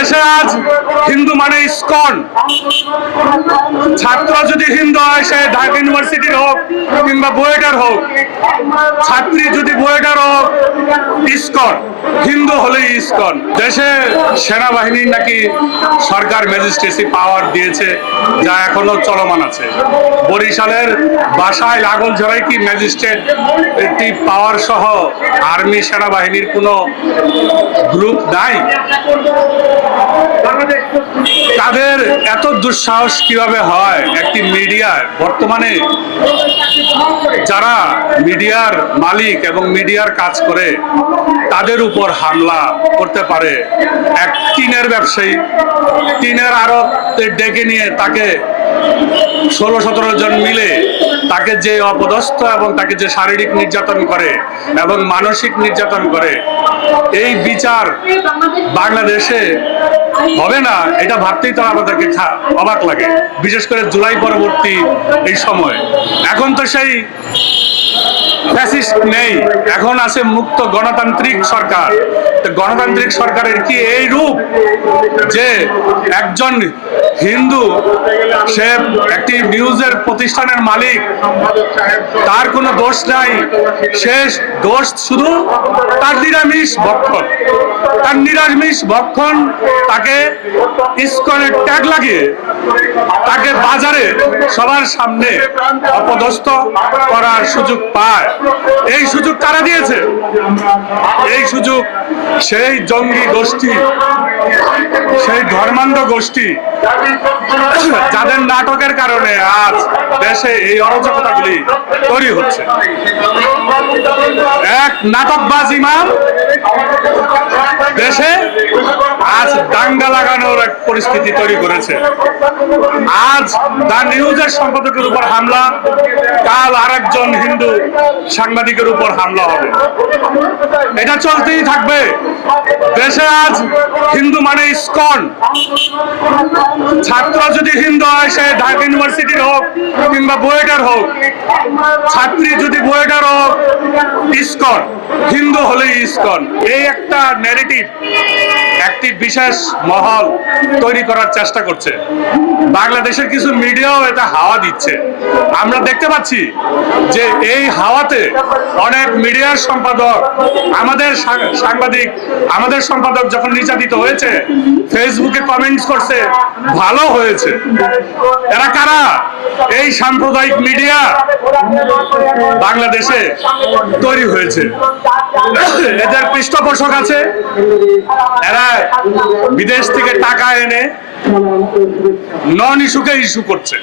দেশে আজ হিন্দু মানে ইস্কন। ছাত্র যদি হিন্দু হয়, সে ঢাকা ইউনিভার্সিটির হোক কিংবা বুয়েটার হোক। ছাত্রী যদি বুয়েটার হোক ইস্কন। হিন্দু হলেই ইস্কন। দেশে সেনাবাহিনীর নাকি সরকার ম্যাজিস্ট্রেসি পাওয়ার দিয়েছে, যা এখনও চলমান আছে। বরিশালের বাসায় লাগল ঝরাই কি ম্যাজিস্ট্রেট একটি পাওয়ার সহ আর্মি সেনাবাহিনীর কোনো গ্রুপ নাই? তাদের এত দুঃসাহস কীভাবে হয়? একটি মিডিয়ার, বর্তমানে যারা মিডিয়ার মালিক এবং মিডিয়ার কাজ করে, তাদের উপর হামলা করতে পারে। এক টিনের ব্যবসায়ী, টিনের আরও ডেকে নিয়ে তাকে ষোলো সতেরো জন মিলে তাকে যে অপদস্থ এবং তাকে যে শারীরিক নির্যাতন করে এবং মানসিক নির্যাতন করে, এই বিচার বাংলাদেশে হবে না? এটা ভাবতেই তো আমাদেরকে অবাক লাগে। বিশেষ করে জুলাই পরবর্তী এই সময়। এখন তো সেই ফ্যাসিস্ট নেই। এখন আছে মুক্ত গণতান্ত্রিক সরকার। গণতান্ত্রিক সরকারের কি এই রূপ যে একজন হিন্দু, সে একটি নিউজের প্রতিষ্ঠানের মালিক, তার কোনো দোষ নাই। সে দোষ শুধু তার নিরামিষ ভক্ষণ। তার নিরামিষ ভক্ষণ তাকে ইস্কনের ট্যাগ লাগিয়ে তাকে বাজারে সবার সামনে অপদস্থ করার সুযোগ পায়। এই সুযোগ কারা দিয়েছে? এই সুযোগ সেই জঙ্গি গোষ্ঠী, সেই ধর্মান্ধ গোষ্ঠী, যাদের নাটকের কারণে আজ দেশে এই অরাজকতাগুলি তৈরি হচ্ছে। এক নাটকবাজ ইমাম দেশে আজ দাঙ্গা লাগানোর এক পরিস্থিতি তৈরি করেছে। আজ দা নিউজের সম্পাদকের উপর হামলা, কাল আরেকজন হিন্দু সাংবাদিকের উপর হামলা হবে। এটা চলতেই থাকবে। দেশে আজ হিন্দু মানে ইস্কন। ছাত্র যদি হিন্দু হয়, সে ঢাকা ইউনিভার্সিটির হোক কিংবা বুয়েটার হোক। ছাত্রী যদি বুয়েটার হোক, ইস্কন। হিন্দু হলেই ইস্কন। এই একটা নেগেটিভ একটি বিশেষ মহল তৈরি করার চেষ্টা করছে। বাংলাদেশের কিছু মিডিয়াও এটা হাওয়া দিচ্ছে। আমরা দেখতে পাচ্ছি যে এই হাওয়াতে অনেক মিডিয়ার সম্পাদক, আমাদের সাংবাদিক, আমাদের সম্পাদক যখন নির্যাতিত হয়েছে, ফেসবুকে কমেন্টস করছে, ভালো হয়েছে। এরা কারা? এই সাম্প্রদায়িক মিডিয়া বাংলাদেশে তৈরি হয়েছে। এদের পৃষ্ঠপোষক আছে। এরা বিদেশ থেকে টাকা এনে নন ইস্যুকে ইস্যু করছে।